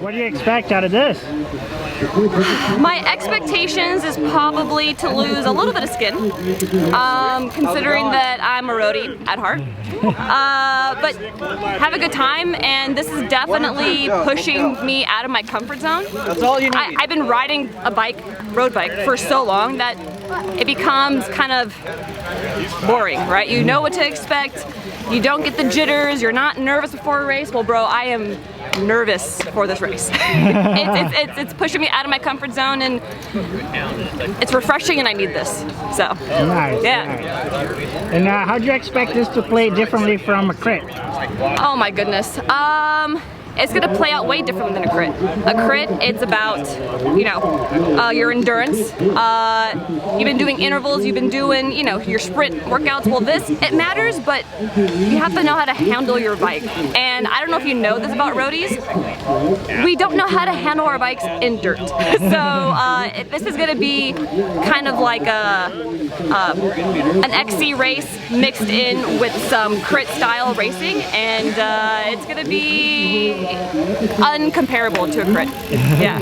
What do you expect out of this? My expectations is probably to lose a little bit of skin, considering that I'm a roadie at heart. But have a good time, and this is definitely pushing me out of my comfort zone. That's all you need. I've been riding a road bike, for so long that it becomes kind of boring, right? You know what to expect, you don't get the jitters, you're not nervous before a race. Well, bro, I am nervous for this race. It's pushing me out of my comfort zone, and it's refreshing, and I need this. So, nice, yeah. Nice. And how do you expect this to play differently from a crit? Oh my goodness. It's gonna play out way different than a crit. A crit, it's about, you know, your endurance. You've been doing intervals, you've been doing, you know, your sprint workouts. Well, this, it matters, but you have to know how to handle your bike. And I don't know if you know this about roadies, we don't know how to handle our bikes in dirt. So this is gonna be kind of like an XC race mixed in with some crit style racing, and it's gonna be uncomparable to a crit. Yeah.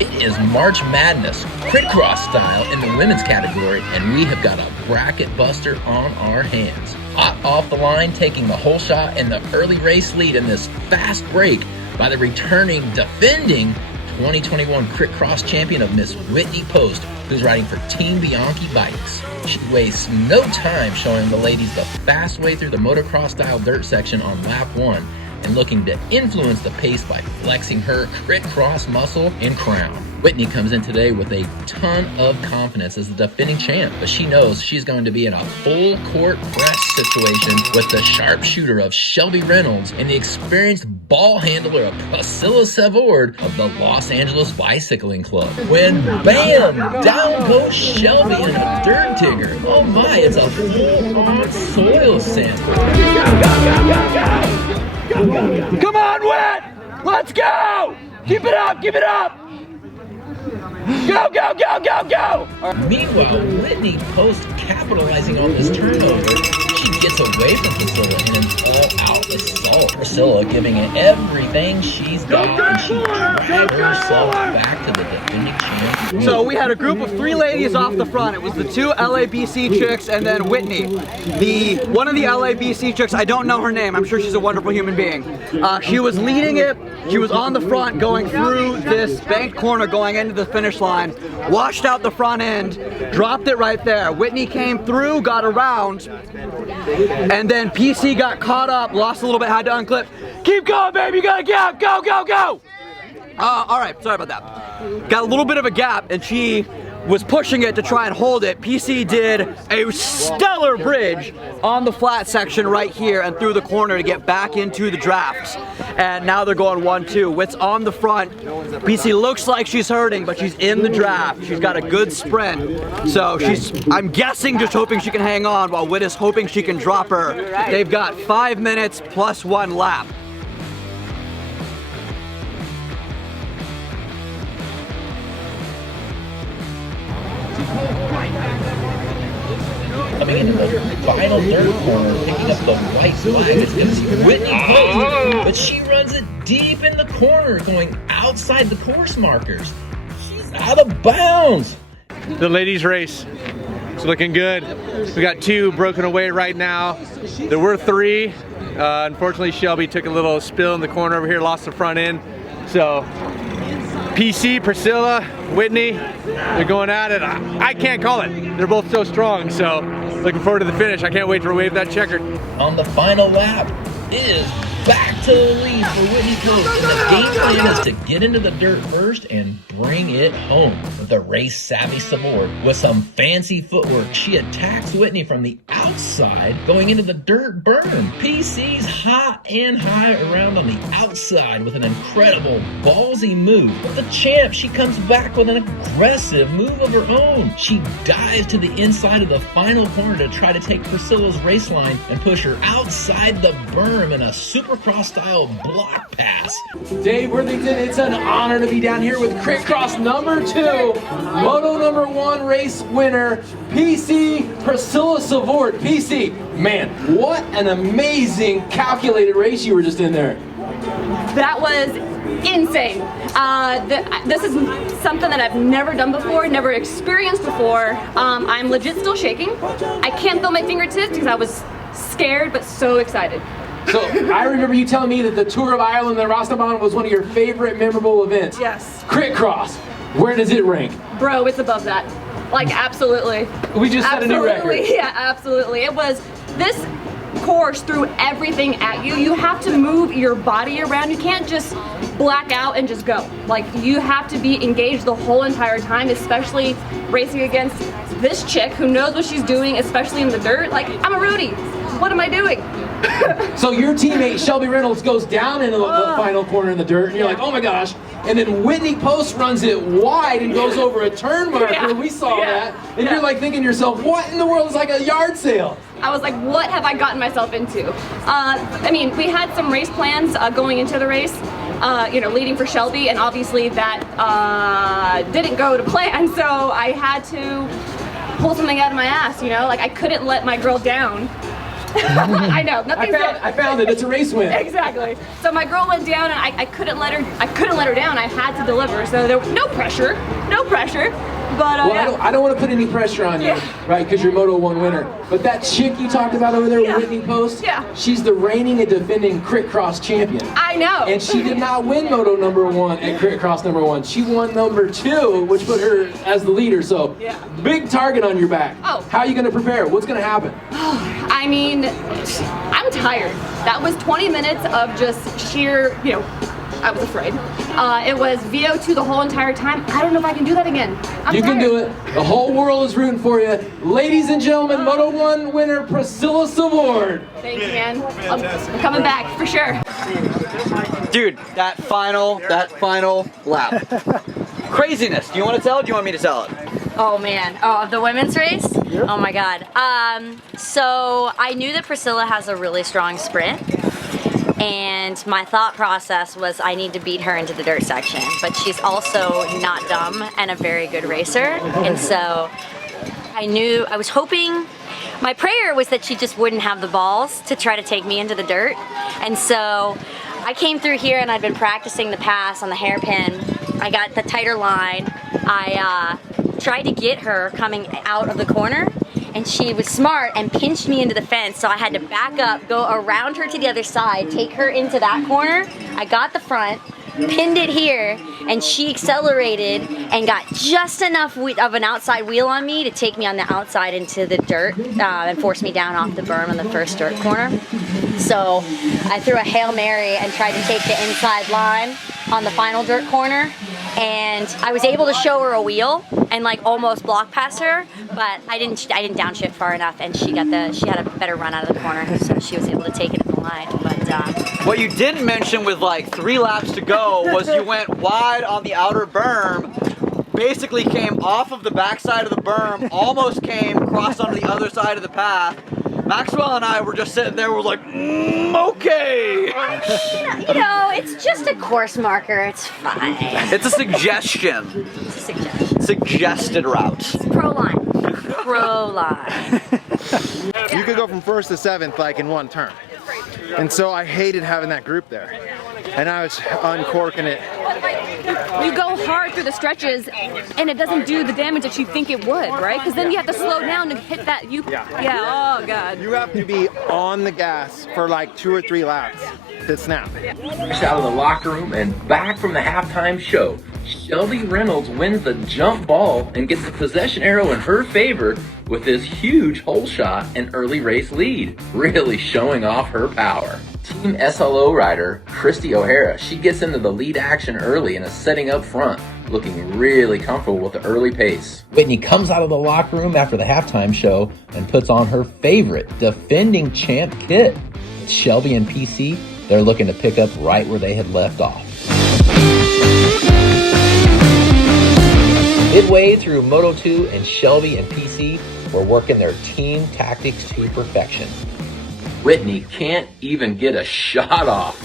It is March Madness, CritCross style in the women's category, and we have got a bracket buster on our hands. Hot off the line, taking the whole shot in the early race lead in this fast break by the returning, defending 2021 CritCross champion of Miss Whitney Post, who's riding for Team Bianchi Bikes. She wastes no time showing the ladies the fast way through the motocross style dirt section on lap 1, and looking to influence the pace by flexing her CritCross muscle and crown. Whitney comes in today with a ton of confidence as the defending champ, but she knows she's going to be in a full court press situation with the sharpshooter of Shelby Reynolds and the experienced ball handler of Priscilla Savord of the Los Angeles Bicycling Club. When bam, down goes Shelby in a dirt digger. Oh my, it's a full-on soil sample. Come on, Whit! Let's go! Keep it up, keep it up! Go, go, go, go, go! Meanwhile, Whitney Post capitalizing on this turnover, she gets away from Priscilla in an all-out assault. Priscilla giving it everything she's got, and she dragged herself back to the defending champ. So we had a group of 3 ladies off the front. It was the 2 LABC chicks and then Whitney. One of the LABC chicks, I don't know her name, I'm sure she's a wonderful human being. She was leading it, she was on the front going through this banked corner going into the finish line, washed out the front end, dropped it right there. Whitney came through, got around, and then PC got caught up, lost a little bit, had to unclip. Keep going, baby, you gotta get go, go, go! All right, sorry about that. Got a little bit of a gap, and she was pushing it to try and hold it. PC did a stellar bridge on the flat section right here and through the corner to get back into the drafts. And now they're going 1-2. Whit's on the front. PC looks like she's hurting, but she's in the draft. She's got a good sprint. So she's, I'm guessing, just hoping she can hang on while Whit is hoping she can drop her. They've got 5 minutes plus 1 lap. Coming into the final dirt corner, picking up the white flag. It's going to be Whitney Post, but she runs it deep in the corner, going outside the course markers. She's out of bounds. The ladies' race is looking good. We got 2 broken away right now. There were 3. Unfortunately, Shelby took a little spill in the corner over here, lost the front end. So PC, Priscilla, Whitney, they're going at it. I can't call it. They're both so strong, so looking forward to the finish. I can't wait to wave that checkered. On the final lap, it is back to the lead for Whitney Post. And the game plan is to get into the dirt first and bring it home. With the race-savvy Savord with some fancy footwork, she attacks Whitney from the outside, going into the dirt berm. PC's hot and high around on the outside with an incredible ballsy move. But the champ, she comes back with an aggressive move of her own. She dives to the inside of the final corner to try to take Priscilla's race line and push her outside the berm in a Supercross style block pass. Dave Worthington, it's an honor to be down here with CritCross number 2, Moto number 1 race winner, PC Priscilla Savord. PC, man, what an amazing calculated race you were just in there. That was insane. This is something that I've never done before, never experienced before. I'm legit still shaking. I can't feel my fingertips because I was scared but so excited. So I remember you telling me that the Tour of Ireland and Rostamon was one of your favorite memorable events. Yes. CritCross, where does it rank? Bro, it's above that. Like, absolutely. We just set a new record. Yeah, absolutely. It was, this course threw everything at you. You have to move your body around. You can't just black out and just go. Like, you have to be engaged the whole entire time, especially racing against this chick who knows what she's doing, especially in the dirt. Like, I'm a Rudy. What am I doing? So your teammate Shelby Reynolds goes down into the final corner in the dirt, and you're like, oh my gosh. And then Whitney Post runs it wide and goes over a turn marker. Yeah. We saw that. And Yeah. you're like thinking to yourself, what in the world is like a yard sale? I was like, what have I gotten myself into? I mean, we had some race plans going into the race, you know, leading for Shelby, and obviously that didn't go to plan, so I had to pull something out of my ass, you know? Like, I couldn't let my girl down. I know, nothing's I found it. It's a race win. Exactly. So my girl went down, and I couldn't let her down. I had to deliver. So there was no pressure. But Well, yeah. I don't want to put any pressure on you, right? Because you're Moto 1 winner. But that chick you talked about over there, Whitney Post, she's the reigning and defending CritCross champion. I know. And she did not win Moto #1 at CritCross #1. She won #2, which put her as the leader. So big target on your back. Oh. How are you going to prepare? What's going to happen? I mean, I'm tired. That was 20 minutes of just sheer, you know, I was afraid. It was VO2 the whole entire time. I don't know if I can do that again. You can do it. The whole world is rooting for you. Ladies and gentlemen, Moto 1 winner Priscilla Savord. Thank you, man. I'm coming back for sure. Dude, that final lap. Craziness. Do you want to tell it? Do you want me to tell it? Oh man, of the women's race? Oh my god. So I knew that Priscilla has a really strong sprint, and my thought process was I need to beat her into the dirt section, but she's also not dumb and a very good racer, and so I was hoping, my prayer was that she just wouldn't have the balls to try to take me into the dirt, and so I came through here and I'd been practicing the pass on the hairpin. I got the tighter line. I tried to get her coming out of the corner, and she was smart and pinched me into the fence, so I had to back up, go around her to the other side, take her into that corner. I got the front, pinned it here, and she accelerated and got just enough of an outside wheel on me to take me on the outside into the dirt and force me down off the berm on the first dirt corner. So I threw a Hail Mary and tried to take the inside line on the final dirt corner, and I was able to show her a wheel and like almost block past her, but I didn't downshift far enough, and she had a better run out of the corner, so she was able to take it in the line. But what you didn't mention with like 3 laps to go was you went wide on the outer berm, basically came off of the backside of the berm, almost came crossed onto the other side of the path. Maxwell and I were just sitting there, we're like, okay. I mean, you know, it's just a course marker, it's fine. It's a suggestion. It's a suggestion. Suggested route. Pro line. Pro line. You could go from 1st to 7th like in one turn. And so I hated having that group there. And I was uncorking it. You go hard through the stretches, and it doesn't do the damage that you think it would, right? Because then you have to slow down and hit that. Oh god. You have to be on the gas for like 2 or 3 laps to snap. Fresh out of the locker room and back from the halftime show, Shelby Reynolds wins the jump ball and gets the possession arrow in her favor with this huge hole shot and early race lead, really showing off her power. Team SLO rider Christy O'Hara, she gets into the lead action early and is setting up front, looking really comfortable with the early pace. Whitney comes out of the locker room after the halftime show and puts on her favorite defending champ kit. With Shelby and PC, they're looking to pick up right where they had left off. Midway through Moto 2, and Shelby and PC were working their team tactics to perfection. Whitney can't even get a shot off.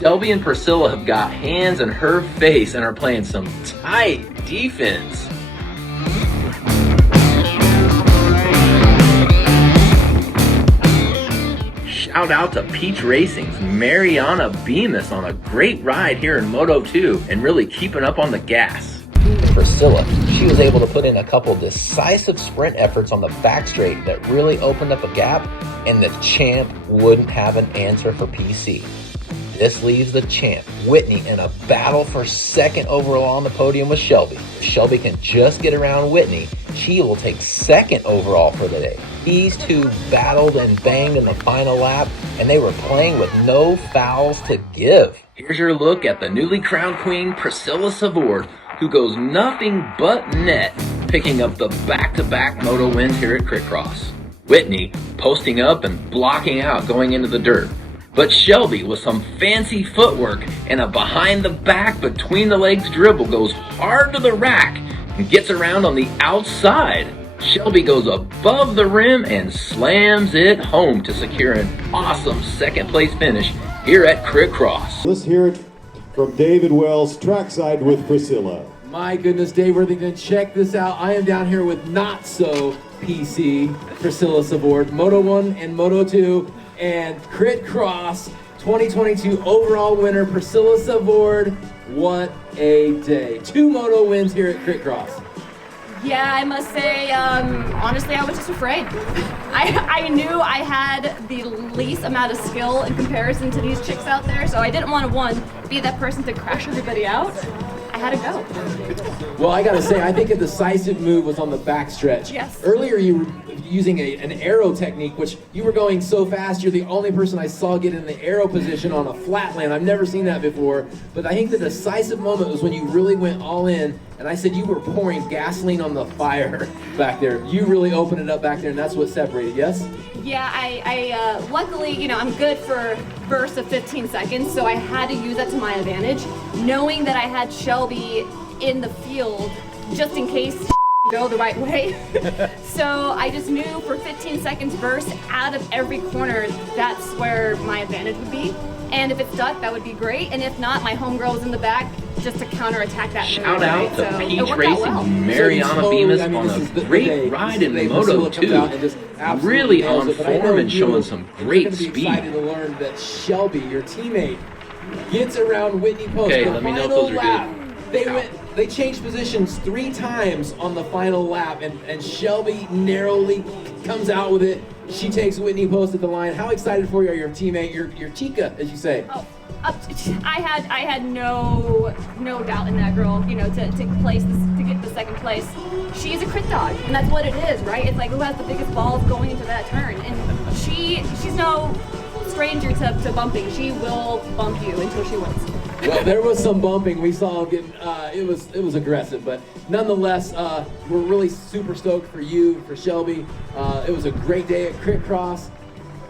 Shelby and Priscilla have got hands in her face and are playing some tight defense. Shout out to Peach Racing's Mariana Bemis on a great ride here in Moto 2 and really keeping up on the gas. Priscilla, she was able to put in a couple decisive sprint efforts on the back straight that really opened up a gap, and the champ wouldn't have an answer for PC. This leaves the champ, Whitney, in a battle for second overall on the podium with Shelby. If Shelby can just get around Whitney, she will take second overall for the day. These two battled and banged in the final lap, and they were playing with no fouls to give. Here's your look at the newly crowned queen, Priscilla Savord, who goes nothing but net, picking up the back-to-back moto wins here at CritCross. Whitney posting up and blocking out going into the dirt. But Shelby, with some fancy footwork and a behind-the-back, between-the-legs dribble, goes hard to the rack and gets around on the outside. Shelby goes above the rim and slams it home to secure an awesome second-place finish here at CritCross. Let's hear it from David Wells, trackside with Priscilla. My goodness, Dave Worthington, check this out. I am down here with not so PC Priscilla Savord, Moto 1 and Moto 2, and CritCross 2022 overall winner Priscilla Savord. What a day. 2 Moto wins here at CritCross. Yeah, I must say, honestly, I was just afraid. I knew I had the least amount of skill in comparison to these chicks out there, so I didn't want to, one, be that person to crash everybody out. I had to go. Well, I gotta say, I think a decisive move was on the backstretch. Yes. Earlier, you were using an arrow technique, which you were going so fast, you're the only person I saw get in the arrow position on a flatland. I've never seen that before, but I think the decisive moment was when you really went all in, and I said you were pouring gasoline on the fire back there. You really opened it up back there, and that's what separated, yes? Yeah, I luckily, you know, I'm good for bursts of 15 seconds, so I had to use that to my advantage, knowing that I had Shelby in the field just in case go the right way. So I just knew for 15 seconds burst out of every corner, that's where my advantage would be. And if it stuck, that would be great. And if not, my homegirl was in the back just to counterattack that. Shout out to Peach Racing's Mariana Bemis on a great ride in Moto 2. Really on form and showing some great speed. Excited to learn that Shelby, your teammate, gets around Whitney Post. Okay, let me know if those are good. They changed positions 3 times on the final lap, and Shelby narrowly comes out with it. She takes Whitney Post at the line. How excited for you are your teammate, your chica, as you say? Oh, I had no doubt in that girl. You know, to get the second place. She's a crit dog, and that's what it is, right? It's like who has the biggest balls going into that turn, and she's no stranger to bumping. She will bump you until she wins. Well, there was some bumping. We saw him getting, it was aggressive, but nonetheless, we're really super stoked for you, for Shelby. It was a great day at CritCross,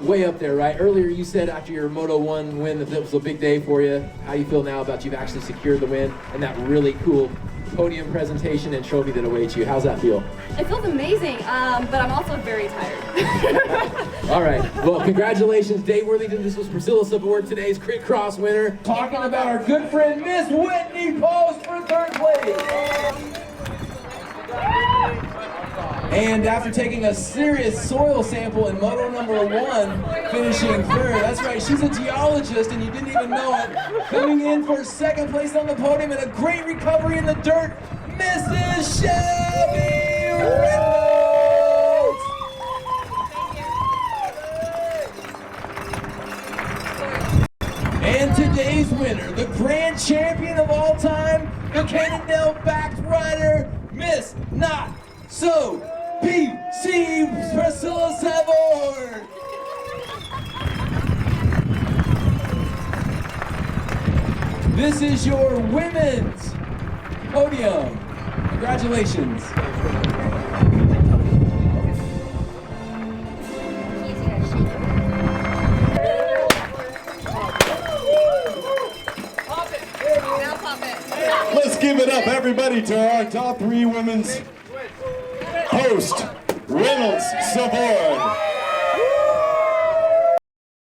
way up there, right? Earlier you said after your Moto 1 win that was a big day for you. How you feel now about you've actually secured the win and that really cool podium presentation and trophy that awaits you? How's that feel? It feels amazing, but I'm also very tired. All right. Well, congratulations, Dave Worthington. This was Priscilla Savord, today's CritCross winner. Talking about our good friend, Miss Whitney Post for 3rd place. And after taking a serious soil sample in Moto number 1, finishing 3rd. That's right, she's a geologist and you didn't even know it. Coming in for 2nd place on the podium and a great recovery in the dirt, Mrs. Shelby Reynolds. And today's winner, the grand champion of all time, the Cannondale-backed rider, Miss Not So PC Priscilla Savord. This is your women's podium. Congratulations. Let's give it up, everybody, to our top 3 women's host, Reynolds Savord.